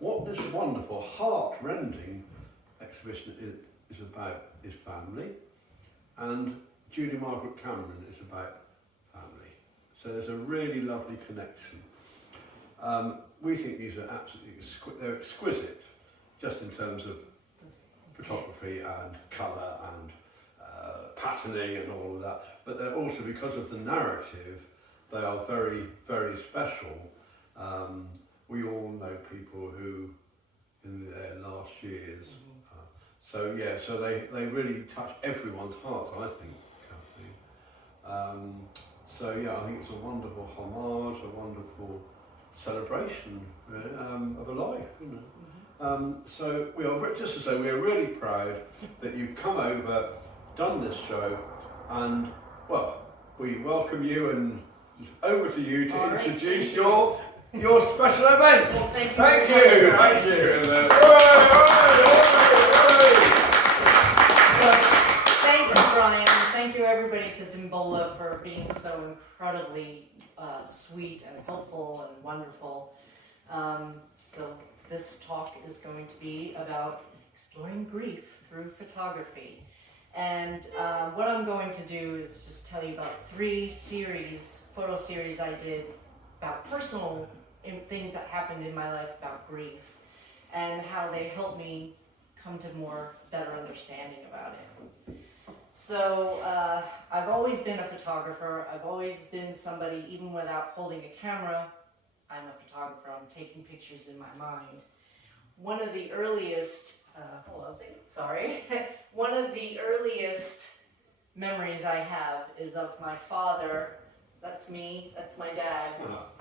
what this wonderful, heart-rending exhibition is about is family, and Julia Margaret Cameron is about family. So there's a really lovely connection. We think these are absolutely they're exquisite, just in terms of photography and colour and patterning and all of that. But they're also, because of the narrative, they are very, very special. We all know people who, in their last years, so they really touch everyone's heart, I think, Kathleen. So yeah, I think it's a wonderful homage, a wonderful celebration, really, of a life, you know. So we are, just to say, we are really proud that you've come over, done this show, and well, we welcome you, and over to you to introduce your special event. Well, thank you. Thank you. Thank you, Brian. Thank you, everybody, to Dimbola for being so incredibly sweet and helpful and wonderful. So this talk is going to be about exploring grief through photography. And what I'm going to do is just tell you about 3 photo series I did about personal things that happened in my life about grief, and how they helped me come to better understanding about it. So I've always been a photographer. I've always been somebody, even without holding a camera, I'm a photographer. I'm taking pictures in my mind. One of the earliest, one of the earliest memories I have is of my father, that's me, that's my dad,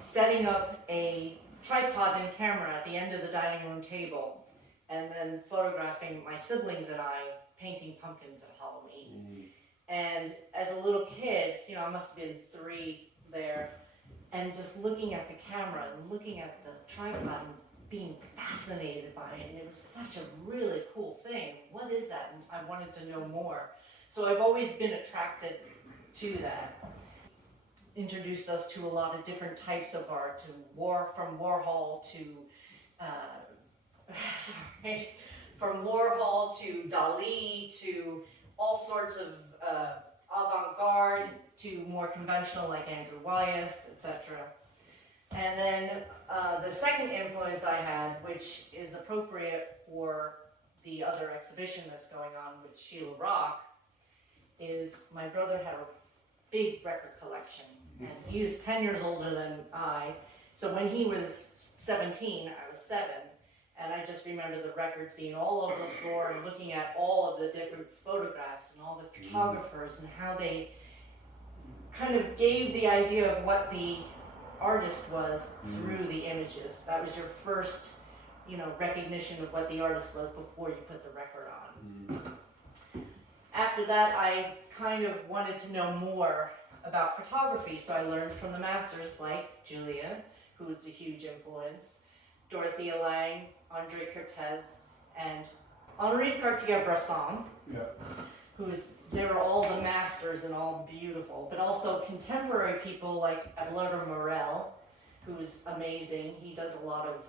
setting up a tripod and camera at the end of the dining room table, and then photographing my siblings and I painting pumpkins at Halloween. And as a little kid, you know, I must have been 3 there, and just looking at the camera and looking at the tripod and being fascinated by it, and it was such a really cool thing. What is that? And I wanted to know more. So I've always been attracted to that. Introduced us to a lot of different types of art, from Warhol to Dali, to all sorts of avant-garde, to more conventional like Andrew Wyeth, etc. And then the second influence I had, which is appropriate for the other exhibition that's going on with Sheila Rock, is my brother had a big record collection, and he was 10 years older than I. So when he was 17, I was 7, and I just remember the records being all over the floor and looking at all of the different photographs and all the photographers and how they kind of gave the idea of what the artist was through the images. That was your first, recognition of what the artist was before you put the record on. After that, I kind of wanted to know more about photography, so I learned from the masters like Julia, who was a huge influence, Dorothea Lange, Andre Cortez, and Henri Cartier-Bresson, they were all the masters and all beautiful, but also contemporary people like Abelardo Morel, who's amazing. He does a lot of,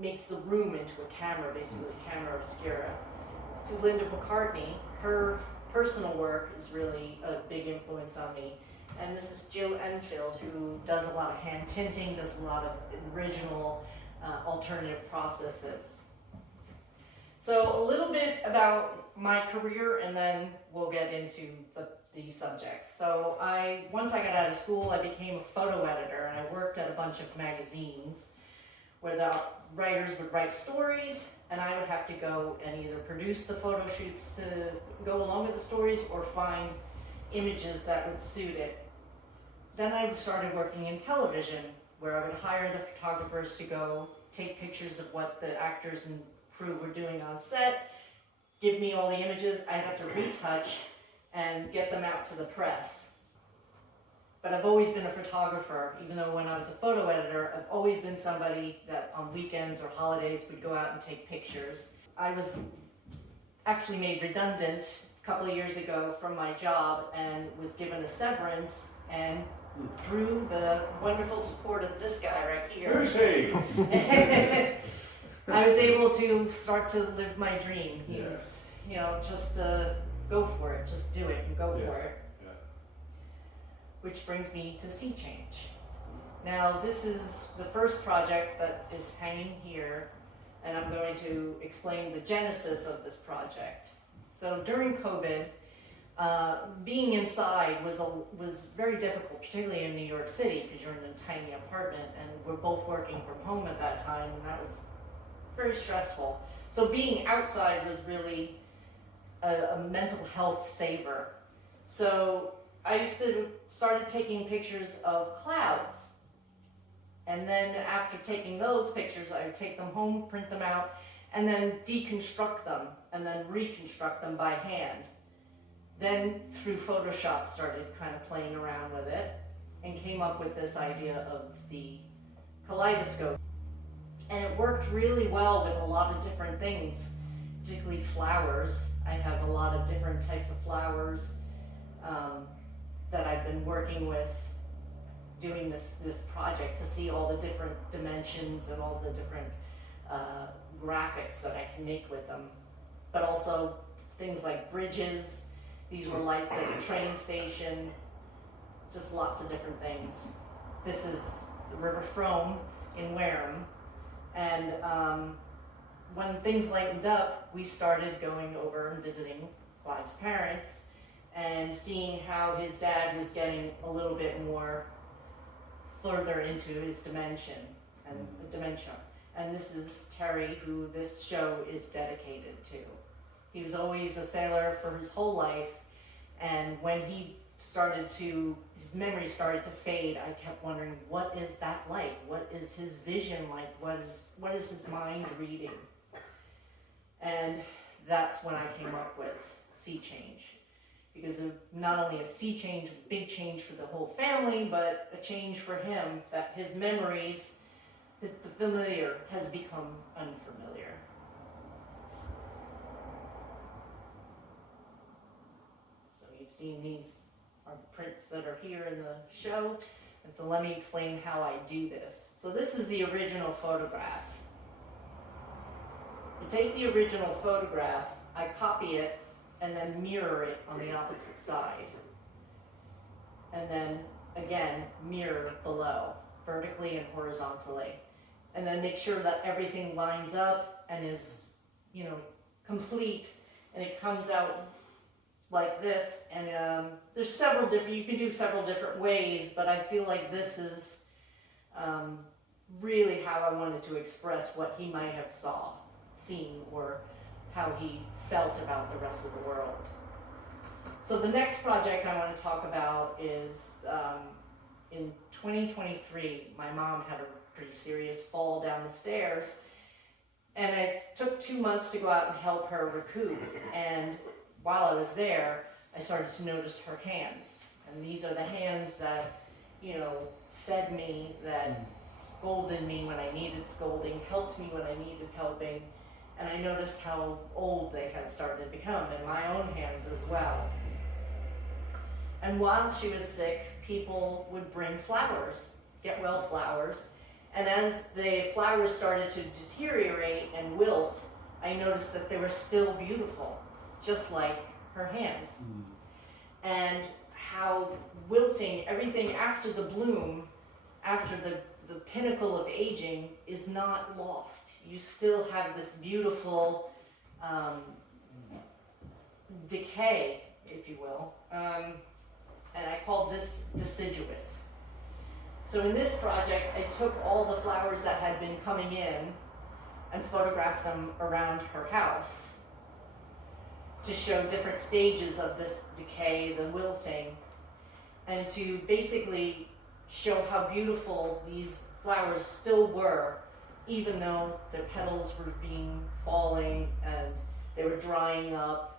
makes the room into a camera, basically, camera obscura. To Linda McCartney, her personal work is really a big influence on me. And this is Jill Enfield, who does a lot of hand tinting, does a lot of original alternative processes. So a little bit about my career, and then we'll get into the subjects. So once I got out of school, I became a photo editor, and I worked at a bunch of magazines where the writers would write stories, and I would have to go and either produce the photo shoots to go along with the stories or find images that would suit it. Then I started working in television, where I would hire the photographers to go take pictures of what the actors and crew were doing on set, give me all the images, I'd have to retouch and get them out to the press. But I've always been a photographer, even though when I was a photo editor, I've always been somebody that on weekends or holidays would go out and take pictures. I was actually made redundant a couple of years ago from my job and was given a severance and through the wonderful support of this guy right here. Who's he? I was able to start to live my dream. He's, you know, just go for it, just do it and go for it. Yeah. Which brings me to Sea Change. Now, this is the first project that is hanging here, and I'm going to explain the genesis of this project. So during COVID, being inside was very difficult, particularly in New York City, because you're in a tiny apartment, and we're both working from home at that time, and that was very stressful. So being outside was really a mental health saver. So I started taking pictures of clouds. And then after taking those pictures, I would take them home, print them out, and then deconstruct them, and then reconstruct them by hand. Then through Photoshop started kind of playing around with it, and came up with this idea of the kaleidoscope. And it worked really well with a lot of different things, particularly flowers. I have a lot of different types of flowers that I've been working with doing this project, to see all the different dimensions and all the different graphics that I can make with them. But also things like bridges. These were lights at the train station, just lots of different things. This is the River Frome in Wareham. And when things lightened up, we started going over and visiting Clive's parents and seeing how his dad was getting a little bit more further into his dementia. And this is Terry, who this show is dedicated to. He was always a sailor for his whole life, and when his memory started to fade, I kept wondering, what is that like? What is his vision like? What is his mind reading? And that's when I came up with Sea Change. Because of not only a sea change, big change for the whole family, but a change for him, that his memories, the familiar has become unfamiliar. So you've seen these are the prints that are here in the show, and so let me explain how I do this. So this is the original photograph. I take the original photograph, I copy it, and then mirror it on the opposite side. And then, again, mirror below, vertically and horizontally. And then make sure that everything lines up and is, you know, complete, and it comes out like this. And there's several different, you can do several different ways, but I feel like this is really how I wanted to express what he might have seen, or how he felt about the rest of the world. So the next project I want to talk about is in 2023, my mom had a pretty serious fall down the stairs, and it took 2 months to go out and help her recoup. And while I was there, I started to notice her hands. And these are the hands that, you know, fed me, that scolded me when I needed scolding, helped me when I needed helping. And I noticed how old they had started to become, in my own hands as well. And while she was sick, people would bring flowers, get well flowers. And as the flowers started to deteriorate and wilt, I noticed that they were still beautiful, just like her hands. And how wilting, everything after the bloom, after the pinnacle of aging, is not lost. You still have this beautiful decay, if you will. And I called this deciduous. So in this project, I took all the flowers that had been coming in and photographed them around her house to show different stages of this decay, the wilting, and to basically show how beautiful these flowers still were, even though their petals were falling and they were drying up.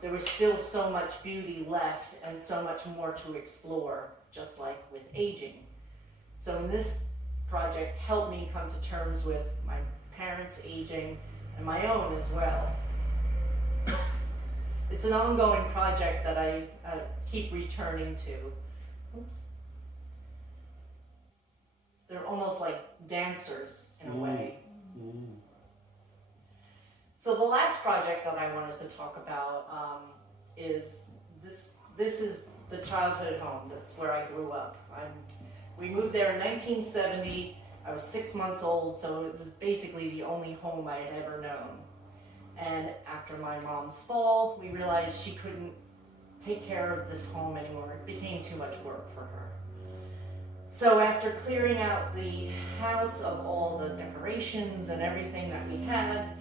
There was still so much beauty left and so much more to explore, just like with aging. So in this project helped me come to terms with my parents' aging and my own as well. It's an ongoing project that I keep returning to. Oops. they're almost like dancers in a way. So the last project that I wanted to talk about is this. This is the childhood home. This is where I grew up. We moved there in 1970. I was 6 months old, so it was basically the only home I had ever known. And after my mom's fall, we realized she couldn't take care of this home anymore. It became too much work for her. So after clearing out the house of all the decorations and everything that we had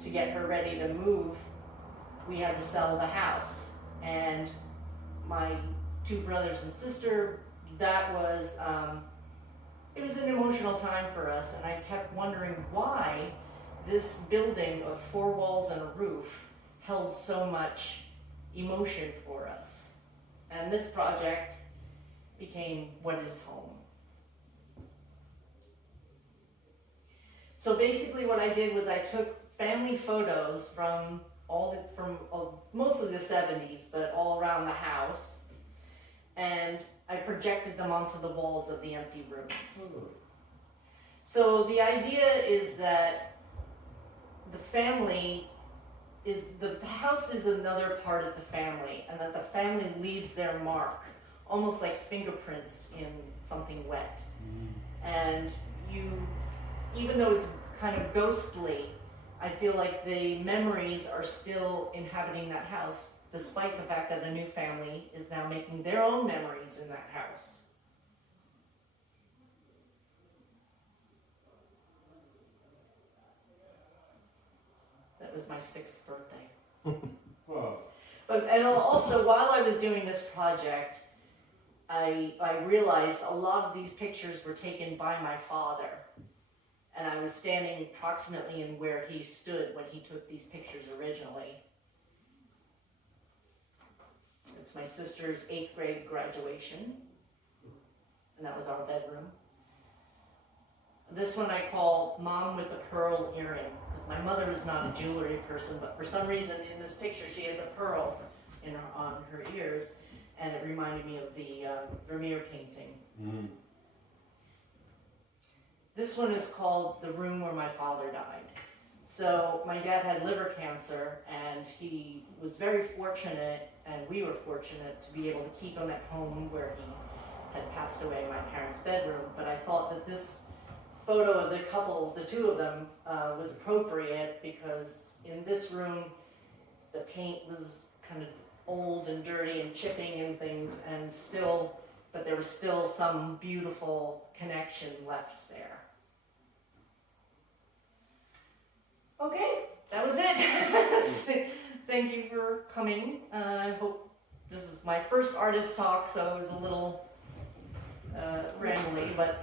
to get her ready to move, we had to sell the house. And my 2 brothers and sister, that was, it was an emotional time for us, and I kept wondering why this building of 4 walls and a roof held so much emotion for us. And this project became What is Home? So basically what I did was I took family photos from mostly the 70s, but all around the house, and I projected them onto the walls of the empty rooms. So the idea is that the family is, the house is another part of the family, and that the family leaves their mark, almost like fingerprints in something wet. And even though it's kind of ghostly, I feel like the memories are still inhabiting that house, despite the fact that a new family is now making their own memories in that house. That was my 6th birthday. Wow. And also, while I was doing this project, I realized a lot of these pictures were taken by my father. And I was standing approximately in where he stood when he took these pictures originally. It's my sister's 8th grade graduation, and that was our bedroom. This one I call Mom with the Pearl Earring, because my mother is not a jewelry person, but for some reason in this picture she has a pearl on her ears, and it reminded me of the Vermeer painting. This one is called The Room Where My Father Died. So my dad had liver cancer, and he was very fortunate, and we were fortunate to be able to keep him at home where he had passed away in my parents' bedroom. But I thought that this photo of the couple, the 2 of them, was appropriate because in this room, the paint was kind of old and dirty and chipping and things, and but there was still some beautiful connection left there. Okay, that was it. Thank you for coming. I hope this is my first artist talk, so it was a little rambly, but